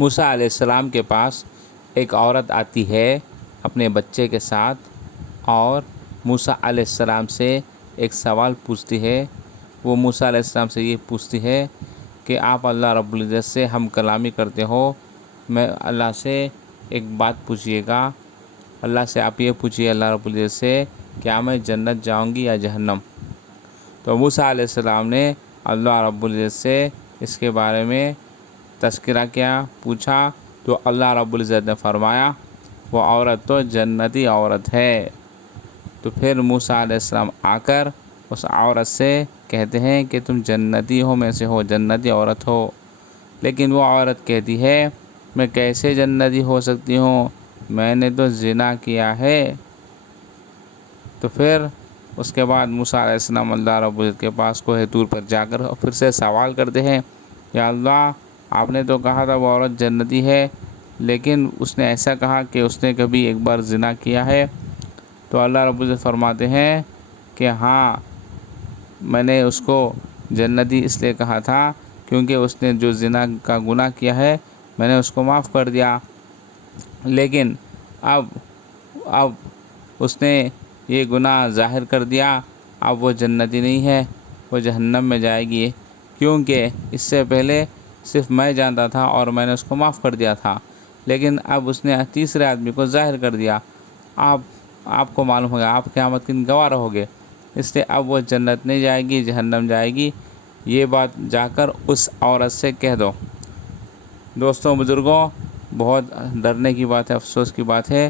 موسیٰ علیہ السلام کے پاس ایک عورت آتی ہے اپنے بچے کے ساتھ، اور موسیٰ علیہ السلام سے ایک سوال پوچھتی ہے۔ وہ موسیٰ علیہ السلام سے یہ پوچھتی ہے کہ آپ اللہ رب العزت سے ہم کلامی کرتے ہو، میں اللہ سے ایک بات پوچھیے گا، اللہ سے آپ یہ پوچھیے اللہ رب العزت سے، کیا میں جنت جاؤں گی یا جہنم؟ تو موسیٰ علیہ السلام نے اللہ رب العزت سے اس کے بارے میں تذکرہ کیا، پوچھا، تو اللہ رب العزت نے فرمایا وہ عورت تو جنتی عورت ہے۔ تو پھر موسیٰ علیہ السلام آ کر اس عورت سے کہتے ہیں کہ تم جنتی ہو میں سے ہو، جنتی عورت ہو۔ لیکن وہ عورت کہتی ہے میں کیسے جنتی ہو سکتی ہوں، میں نے تو زنا کیا ہے۔ تو پھر اس کے بعد موسیٰ علیہ السلام اللہ رب العزت کے پاس کوہ طور پر جا کر پھر سے سوال کرتے ہیں، یا اللہ آپ نے تو کہا تھا وہ عورت جنتی ہے، لیکن اس نے ایسا کہا کہ اس نے کبھی ایک بار زنا کیا ہے۔ تو اللہ رب العزت فرماتے ہیں کہ ہاں میں نے اس کو جنتی اس لیے کہا تھا کیونکہ اس نے جو زنا کا گناہ کیا ہے میں نے اس کو معاف کر دیا، لیکن اب اس نے یہ گناہ ظاہر کر دیا، اب وہ جنتی نہیں ہے، وہ جہنم میں جائے گی، کیونکہ اس سے پہلے صرف میں جانتا تھا اور میں نے اس کو معاف کر دیا تھا، لیکن اب اس نے تیسرے آدمی کو ظاہر کر دیا، آپ کو معلوم ہوگا، آپ قیامت کے دن گواہ رہو گے، اس لیے اب وہ جنت نہیں جائے گی، جہنم جائے گی۔ یہ بات جا کر اس عورت سے کہہ دو۔ دوستوں بزرگوں، بہت ڈرنے کی بات ہے، افسوس کی بات ہے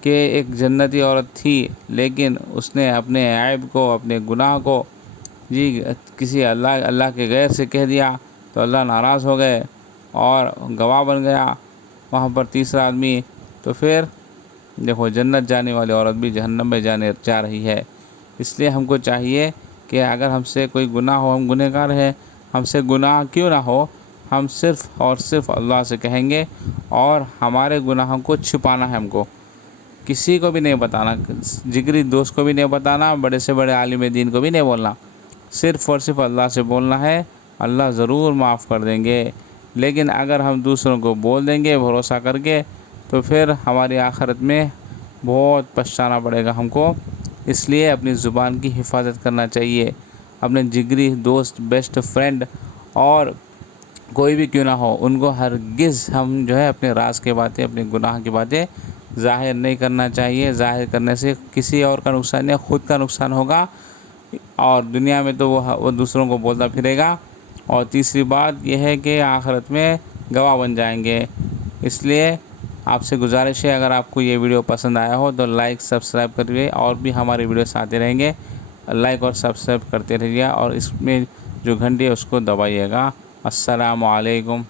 کہ ایک جنتی عورت تھی، لیکن اس نے اپنے عیب کو، اپنے گناہ کو کسی اللہ کے غیر سے کہہ دیا، تو اللہ ناراض ہو گئے اور گواہ بن گیا وہاں پر تیسرا آدمی۔ تو پھر دیکھو جنت جانے والی عورت بھی جہنم میں جا رہی ہے۔ اس لیے ہم کو چاہیے کہ اگر ہم سے کوئی گناہ ہو، ہم گنہگار ہیں، ہم سے گناہ کیوں نہ ہو، ہم صرف اور صرف اللہ سے کہیں گے، اور ہمارے گناہوں کو چھپانا ہے، ہم کو کسی کو بھی نہیں بتانا، جگری دوست کو بھی نہیں بتانا، بڑے سے بڑے عالم دین کو بھی نہیں بولنا، صرف اور صرف اللہ سے بولنا ہے، اللہ ضرور معاف کر دیں گے۔ لیکن اگر ہم دوسروں کو بول دیں گے بھروسہ کر کے، تو پھر ہماری آخرت میں بہت پچھتانا پڑے گا ہم کو۔ اس لیے اپنی زبان کی حفاظت کرنا چاہیے، اپنے جگری دوست، بیسٹ فرینڈ اور کوئی بھی کیوں نہ ہو، ان کو ہرگز ہم اپنے راز کی باتیں، اپنے گناہ کی باتیں ظاہر نہیں کرنا چاہیے۔ ظاہر کرنے سے کسی اور کا نقصان نہیں، خود کا نقصان ہوگا، اور دنیا میں تو وہ دوسروں کو بولتا پھرے گا، اور تیسری بات یہ ہے کہ آخرت میں گواہ بن جائیں گے۔ اس لیے آپ سے گزارش ہے، اگر آپ کو یہ ویڈیو پسند آیا ہو تو لائک سبسکرائب کریے، اور بھی ہماری ویڈیوز آتے رہیں گے، لائک اور سبسکرائب کرتے رہیے، اور اس میں جو گھنٹی ہے اس کو دبائیے گا۔ السلام علیکم۔